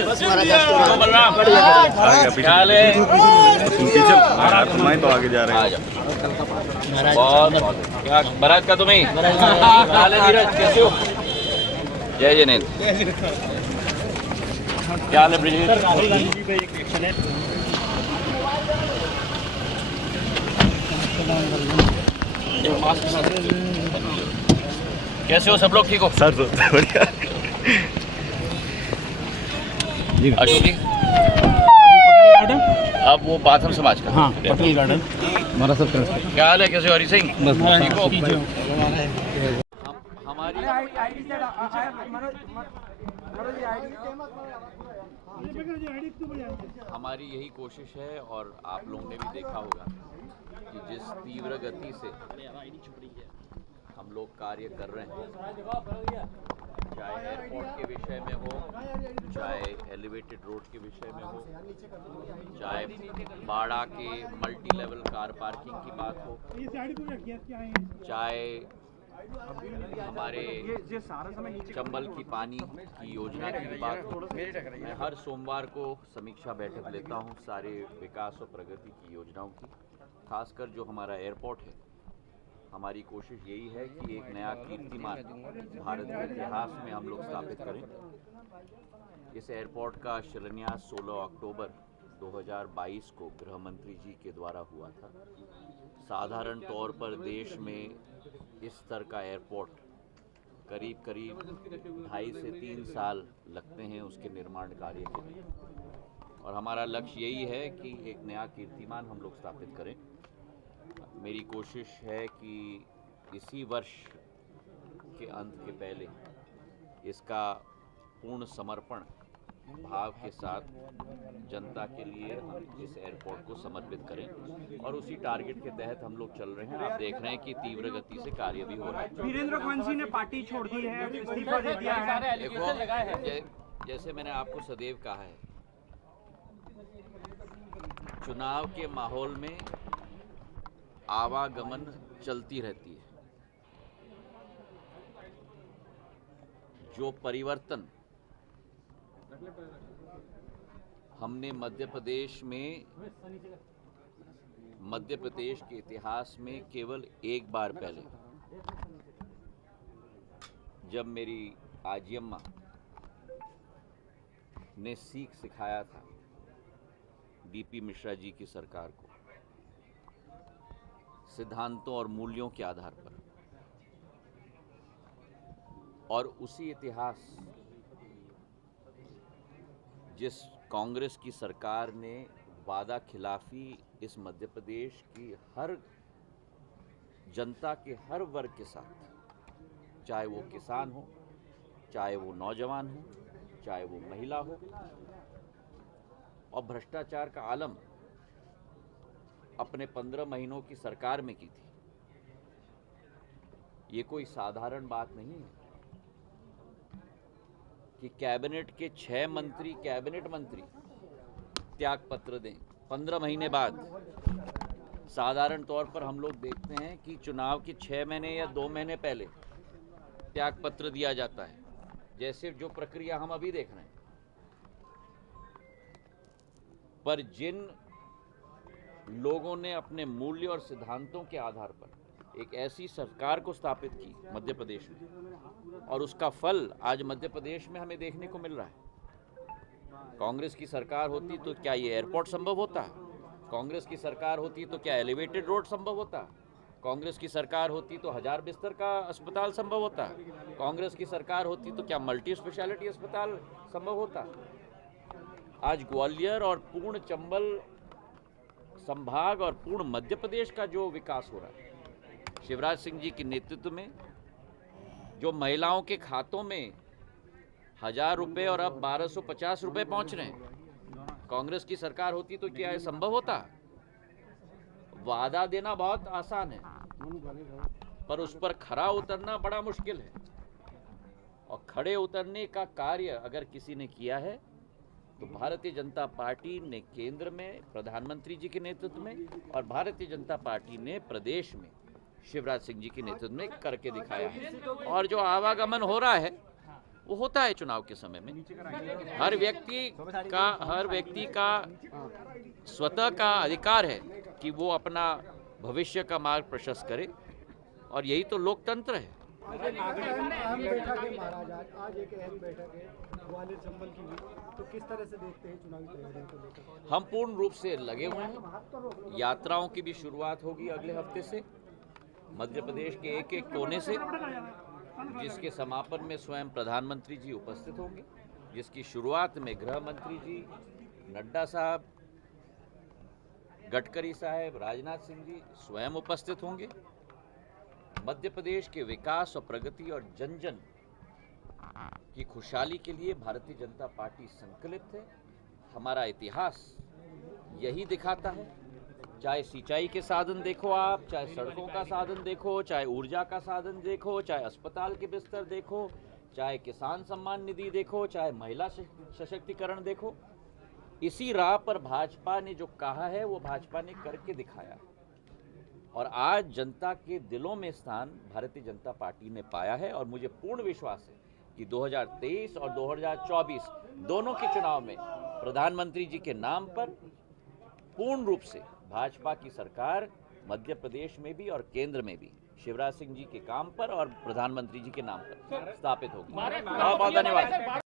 सुनील बलराम क्या हाल है? तो आगे जा रहे आ जाओ। बहुत क्या बारात का तुम्हें क्या हाल है धीरज, कैसे हो? जय जिनेन्द्र, क्या हाल है ब्रिजेश? कैसे हो सब लोग, ठीक हो? सर बढ़िया। अशोक जी अब वो बाथम समाज का, हाँ, पटेल गार्डन हमारा सब क्या हाल है, कैसे हो हरी सिंह? ठीक हो? हमारी यही कोशिश है और आप लोगों ने भी देखा होगा कि जिस तीव्र गति से हम लोग कार्य कर रहे हैं, चाहे एयरपोर्ट के विषय में हो, चाहे एलिवेटेड रोड के विषय में हो, चाहे बाड़ा के मल्टी लेवल कार पार्किंग की बात हो, चाहे हमारे चंबल की पानी की योजना की बात हो। मैं हर सोमवार को समीक्षा बैठक लेता हूं सारे विकास और प्रगति की योजनाओं की, खासकर जो हमारा एयरपोर्ट है। हमारी कोशिश यही है कि एक नया कीर्तिमान भारत के इतिहास में हम लोग स्थापित करें। इस एयरपोर्ट का शिलान्यास 16 अक्टूबर 2022 को गृह मंत्री जी के द्वारा हुआ था। साधारण तौर पर देश में इस स्तर का एयरपोर्ट करीब 2.5 से 3 साल लगते हैं उसके निर्माण कार्य के लिए, और हमारा लक्ष्य यही है कि एक नया कीर्तिमान हम लोग स्थापित करें। मेरी कोशिश है कि इसी वर्ष के अंत के पहले इसका पूर्ण समर्पण भाव के साथ जनता के लिए हम इस एयरपोर्ट को समर्पित करें, और उसी टारगेट के तहत हम लोग चल रहे हैं। आप देख रहे हैं कि तीव्र गति से कार्य भी हो रहा है। वीरेंद्र कंवर ने पार्टी छोड़ दी है, इस्तीफा दे दिया है। देखो, जैसे मैंने आपको सदैव कहा है, चुनाव के माहौल में आवागमन चलती रहती है। जो परिवर्तन हमने मध्य प्रदेश के इतिहास में केवल एक बार पहले, जब मेरी आजियम्मा ने सीख सिखाया था बीपी मिश्रा जी की सरकार को, सिद्धांतों और मूल्यों के आधार पर, और उसी इतिहास जिस कांग्रेस की सरकार ने वादा खिलाफी इस मध्य प्रदेश की हर जनता के हर वर्ग के साथ, चाहे वो किसान हो, चाहे वो नौजवान हो, चाहे वो महिला हो, और भ्रष्टाचार का आलम अपने 15 महीनों की सरकार में की थी। ये कोई साधारण बात नहीं है कि कैबिनेट के 6 मंत्री कैबिनेट मंत्री त्याग पत्र दें 15 महीने बाद। साधारण तौर पर हम लोग देखते हैं कि चुनाव के 6 महीने या 2 महीने पहले त्याग पत्र दिया जाता है, जैसे जो प्रक्रिया हम अभी देख रहे हैं। पर जिन लोगों ने अपने मूल्य और सिद्धांतों के आधार पर एक ऐसी सरकार को स्थापित की मध्य प्रदेश में, और उसका फल आज मध्य प्रदेश में हमें देखने को मिल रहा है। कांग्रेस की सरकार होती तो क्या ये एयरपोर्ट संभव होता? कांग्रेस की सरकार होती तो क्या एलिवेटेड रोड संभव होता? कांग्रेस की सरकार होती तो 1000 बिस्तर का अस्पताल संभव होता? कांग्रेस की सरकार होती तो क्या मल्टी स्पेशलिटी अस्पताल संभव होता? आज ग्वालियर और पूर्ण चंबल संभाग और पूर्ण मध्य प्रदेश का जो विकास हो रहा है शिवराज सिंह जी के नेतृत्व में, जो महिलाओं के खातों में 1000 रुपये और अब 1250 रुपये पहुंच रहे हैं, कांग्रेस की सरकार होती तो क्या यह संभव होता? वादा देना बहुत आसान है, पर उस पर खरा उतरना बड़ा मुश्किल है। और खड़े उतरने का कार्य अगर किसी ने किया है तो भारतीय जनता पार्टी ने केंद्र में प्रधानमंत्री जी के नेतृत्व में, और भारतीय जनता पार्टी ने प्रदेश में शिवराज सिंह जी के नेतृत्व में करके दिखाया है। और जो आवागमन हो रहा है वो होता है चुनाव के समय में। हर व्यक्ति का स्वतः का अधिकार है कि वो अपना भविष्य का मार्ग प्रशस्त करे, और यही तो लोकतंत्र है। अहम बैठक है महाराज, आज एक अहम बैठक है ग्वालियर चंबल की भी, तो किस तरह से देखते हैं चुनावी तैयारियों को लेकर? हम पूर्ण रूप से लगे हुए हैं। यात्राओं की भी शुरुआत होगी अगले हफ्ते से, मध्य प्रदेश के एक एक कोने से, जिसके समापन में स्वयं प्रधानमंत्री जी उपस्थित होंगे, जिसकी शुरुआत में गृह मंत्री जी, नड्डा साहब, गडकरी साहब, राजनाथ सिंह जी स्वयं उपस्थित होंगे। मध्य प्रदेश के विकास और प्रगति और जन जन की खुशहाली के लिए भारतीय जनता पार्टी संकल्पित है। हमारा इतिहास यही दिखाता है, चाहे सिंचाई के साधन देखो आप, चाहे सड़कों का साधन देखो, चाहे ऊर्जा का साधन देखो, चाहे अस्पताल के बिस्तर देखो, चाहे किसान सम्मान निधि देखो, चाहे महिला सशक्तिकरण देखो, इसी राह पर भाजपा ने जो कहा है वो भाजपा ने करके दिखाया, और आज जनता के दिलों में स्थान भारतीय जनता पार्टी ने पाया है। और मुझे पूर्ण विश्वास है कि 2023 और 2024 दोनों के चुनाव में प्रधानमंत्री जी के नाम पर पूर्ण रूप से भाजपा की सरकार मध्य प्रदेश में भी और केंद्र में भी शिवराज सिंह जी के काम पर और प्रधानमंत्री जी के नाम पर स्थापित होगी। बहुत बहुत धन्यवाद।